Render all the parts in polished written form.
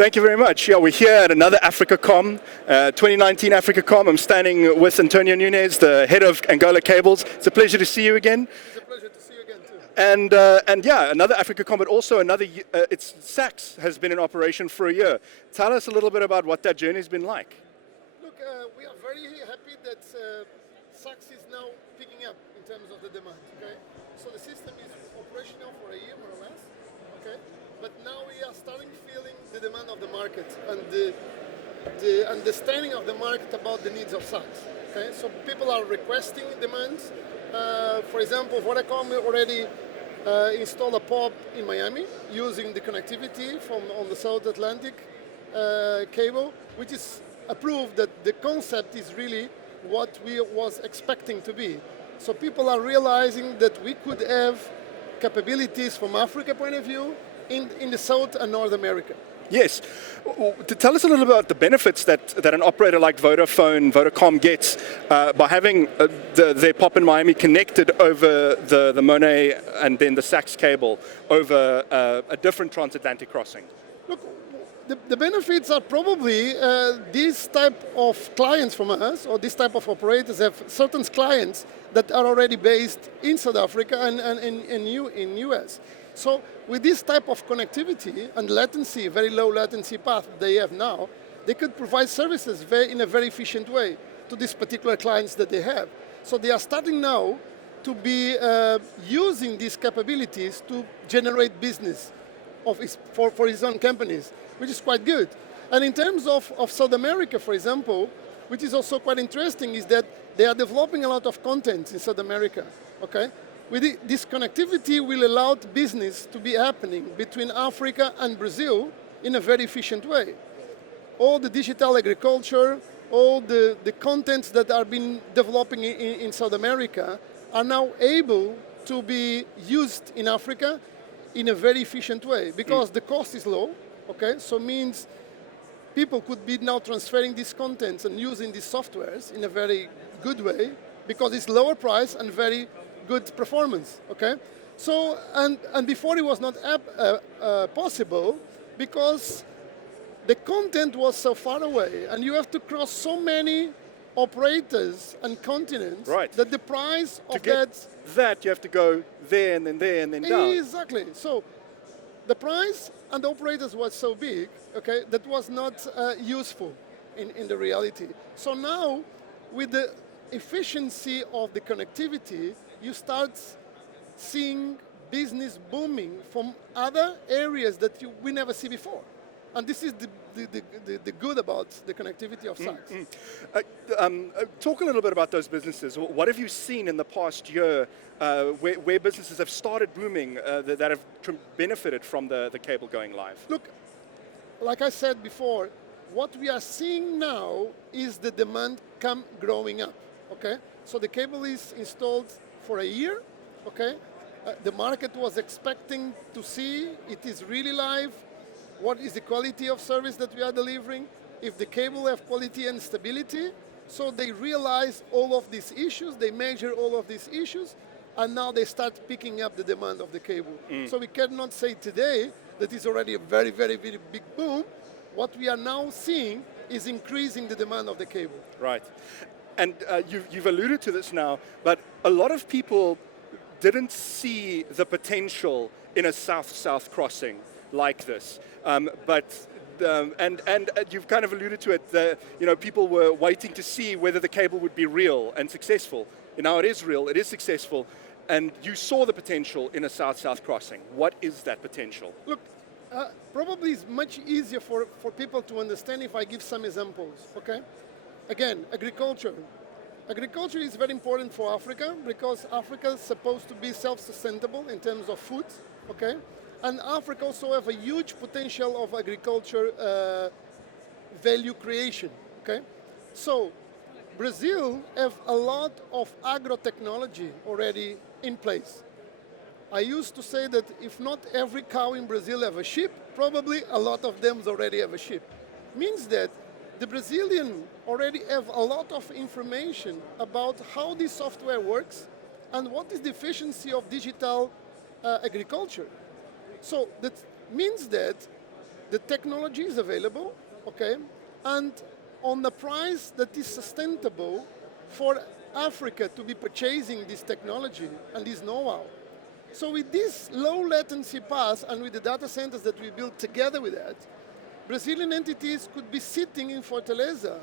Thank you very much. Yeah, we're here at another AfricaCom, 2019 AfricaCom. I'm standing with António Nunes, the head of Angola Cables. It's a pleasure to see you again. It's a pleasure to see you again too. And yeah, another AfricaCom, but also another, it's SACS has been in operation for a year. Tell us a little bit about what that journey's been like. Look, we are very happy that SACS is now picking up in terms of the demand. Okay, so the system is operational for a year more or less. Okay, but now we are starting feeling the demand of the market and the understanding of the market about the needs of SACS. Okay, so people are requesting demands. For example, Vodacom already installed a POP in Miami using the connectivity from on the South Atlantic cable, which is a proof that the concept is really what we was expecting to be. So people are realizing that we could have capabilities from Africa point of view in the South and North America. Yes. To tell us a little bit about the benefits that an operator like Vodacom gets by having their POP in Miami connected over the Monet and then the SACS cable over a different transatlantic crossing. Look, the benefits are probably this type of clients from us, or this type of operators have certain clients that are already based in South Africa and in US. So with this type of connectivity and latency, very low latency path they have now, they could provide services in a very efficient way to these particular clients that they have. So they are starting now to be using these capabilities to generate business for his own companies, which is quite good. And in terms of South America, for example, which is also quite interesting, is that they are developing a lot of content in South America, okay? With this connectivity will allow business to be happening between Africa and Brazil in a very efficient way. All the digital agriculture, all the contents that are being developing in South America are now able to be used in Africa in a very efficient way because the cost is low, okay? So means people could be now transferring these contents and using these softwares in a very good way because it's lower price and very good performance, okay? So, and before it was not possible because the content was so far away and you have to cross so many operators and continents that the price of that you have to go there and then down. Exactly. So the price and the operators was so big, okay, that was not useful in the reality. So now with the efficiency of the connectivity, you start seeing business booming from other areas that we never see before. And this is the good about the connectivity of SACS. Talk a little bit about those businesses. What have you seen in the past year where businesses have started booming that have benefited from the cable going live? Look, like I said before, what we are seeing now is the demand growing up, okay? So the cable is installed for a year, okay? The market was expecting to see it is really live. What is the quality of service that we are delivering? If the cable have quality and stability, so they realize all of these issues, they measure all of these issues, and now they start picking up the demand of the cable. So we cannot say today that it's already a very, very, very big boom. What we are now seeing is increasing the demand of the cable. Right. And you've alluded to this now, but a lot of people didn't see the potential in a south-south crossing like this. But you've kind of alluded to it, people were waiting to see whether the cable would be real and successful. And now it is real, it is successful, and you saw the potential in a south-south crossing. What is that potential? Look, probably it's much easier for people to understand if I give some examples, okay? Again, agriculture. Agriculture is very important for Africa because Africa is supposed to be self-sustainable in terms of food, okay? And Africa also have a huge potential of agriculture value creation, okay? So Brazil have a lot of agro-technology already in place. I used to say that if not every cow in Brazil have a sheep, probably a lot of them already have a sheep. Means that the Brazilian already have a lot of information about how this software works and what is the efficiency of digital agriculture. So that means that the technology is available, okay, and on the price that is sustainable for Africa to be purchasing this technology and this know-how. So with this low latency path and with the data centers that we built together with that, Brazilian entities could be sitting in Fortaleza,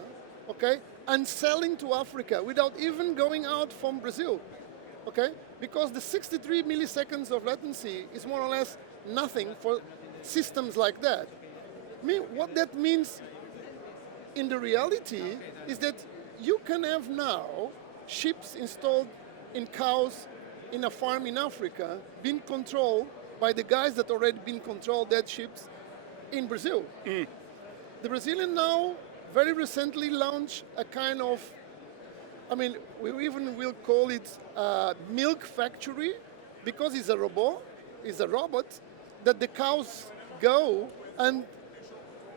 okay, and selling to Africa without even going out from Brazil, okay? Because the 63 milliseconds of latency is more or less nothing for systems like that. What that means in the reality is that you can have now ships installed in cows in a farm in Africa being controlled by the guys that already been controlled that ships in Brazil. The Brazilian now very recently launched a kind of, we even will call it a milk factory because it's a robot that the cows go and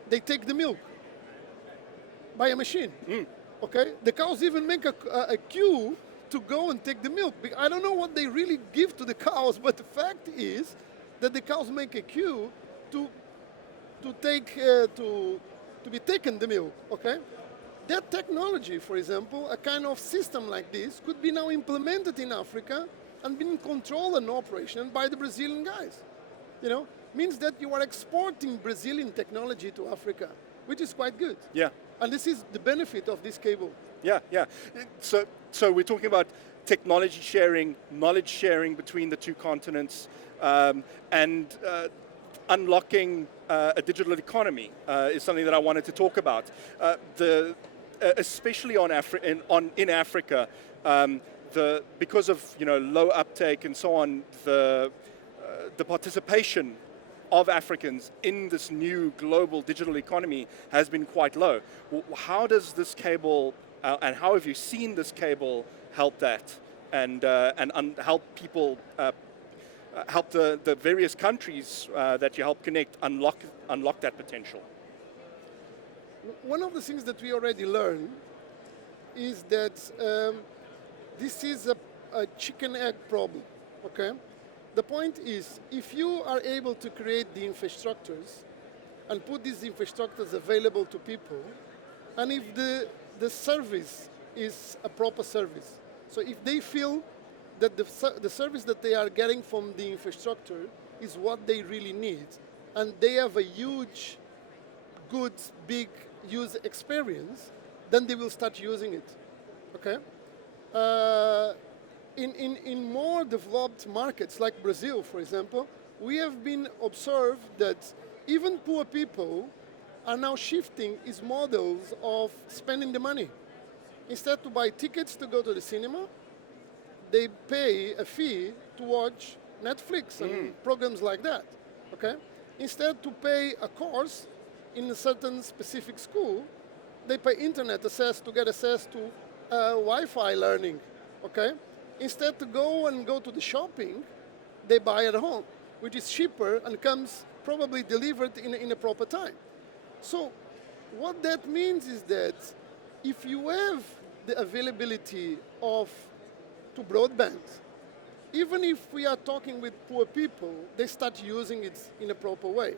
they take the milk by a machine, okay? The cows even make a queue to go and take the milk. I don't know what they really give to the cows, but the fact is that the cows make a queue to be taken the milk, okay? That technology, for example, a kind of system like this could be now implemented in Africa and being controlled and operational by the Brazilian guys. Means that you are exporting Brazilian technology to Africa, which is quite good. Yeah. And this is the benefit of this cable. Yeah. So we're talking about technology sharing, knowledge sharing between the two continents, and unlocking a digital economy is something that I wanted to talk about. Especially in Africa, because of low uptake and so on, the participation of Africans in this new global digital economy has been quite low. How does this cable, and how have you seen this cable help that, and help people, help the various countries that you help connect unlock that potential? One of the things that we already learned is that this is a chicken-egg problem, okay? The point is, if you are able to create the infrastructures and put these infrastructures available to people, and if the service is a proper service, so if they feel that the service that they are getting from the infrastructure is what they really need, and they have a huge, good, big user experience, then they will start using it, okay? In more developed markets like Brazil, for example, we have been observed that even poor people are now shifting its models of spending the money. Instead to buy tickets to go to the cinema, they pay a fee to watch Netflix and programs like that, okay? Instead to pay a course in a certain specific school, they pay internet access to get access to Wi-Fi learning, okay? Instead to go to the shopping, they buy at home, which is cheaper and comes probably delivered in a proper time. So what that means is that if you have the availability to broadband, even if we are talking with poor people, they start using it in a proper way.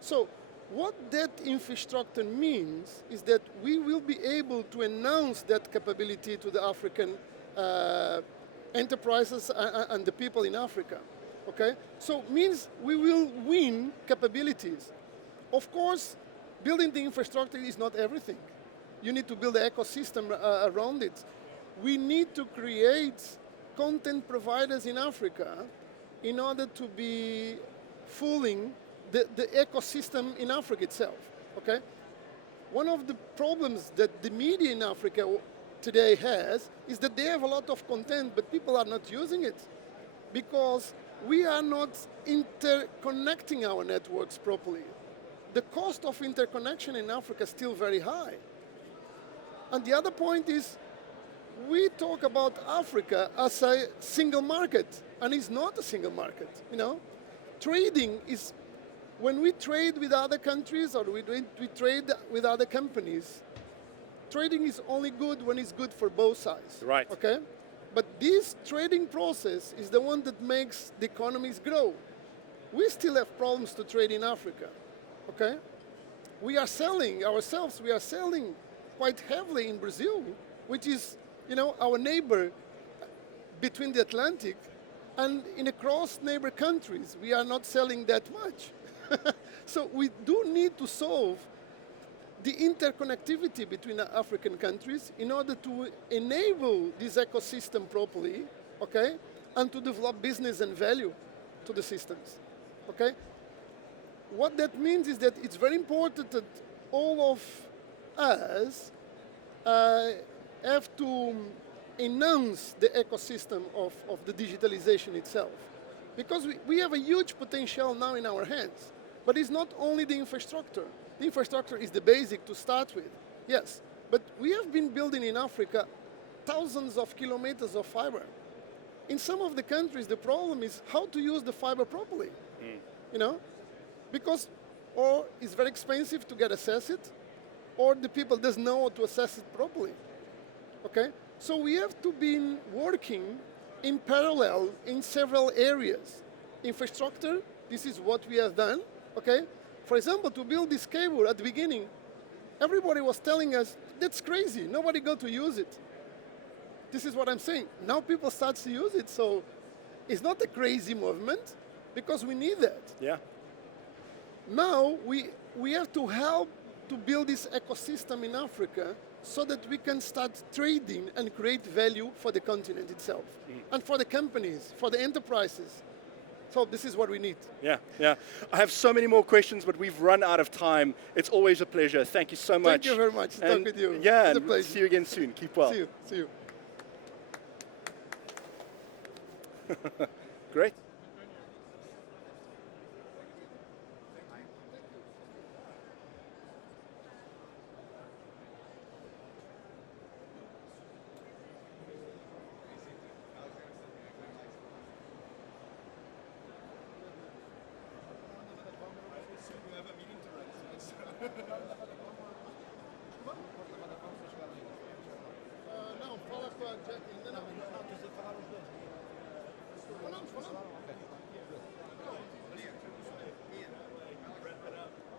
So what that infrastructure means is that we will be able to announce that capability to the African enterprises and the people in Africa, okay? So it means we will win capabilities. Of course, building the infrastructure is not everything. You need to build an ecosystem around it. We need to create content providers in Africa in order to be fooling the ecosystem in Africa itself, okay? One of the problems that the media in Africa today has is that they have a lot of content, but people are not using it because we are not interconnecting our networks properly. The cost of interconnection in Africa is still very high. And the other point is, we talk about Africa as a single market, and it's not a single market, Trading is, when we trade with other countries or we trade with other companies, trading is only good when it's good for both sides. Right. Okay? But this trading process is the one that makes the economies grow. We still have problems to trade in Africa. okay? We are selling ourselves, we are selling quite heavily in Brazil, which is, our neighbor between the Atlantic, and in across neighbor countries, we are not selling that much. So we do need to solve the interconnectivity between African countries in order to enable this ecosystem properly, okay, and to develop business and value to the systems, okay? What that means is that it's very important that all of us have to enhance the ecosystem of the digitalization itself. Because we have a huge potential now in our hands, but it's not only the infrastructure. The infrastructure is the basic to start with, yes. But we have been building in Africa thousands of kilometers of fiber. In some of the countries, the problem is how to use the fiber properly, because or it's very expensive to get access it, or the people doesn't know how to assess it properly, okay? So we have to be working in parallel in several areas. Infrastructure, this is what we have done, okay? For example, to build this cable at the beginning, everybody was telling us, that's crazy, nobody got to use it. This is what I'm saying. Now people start to use it, so it's not a crazy movement, because we need that. Yeah. Now we have to help to build this ecosystem in Africa so that we can start trading and create value for the continent itself, and for the companies, for the enterprises. So this is what we need. Yeah, yeah. I have so many more questions, but we've run out of time. It's always a pleasure. Thank you so much. Thank you very much. Talk with you. Yeah, it's a pleasure. See you again soon. Keep well. See you. See you. Great. Não, fala com a Jack.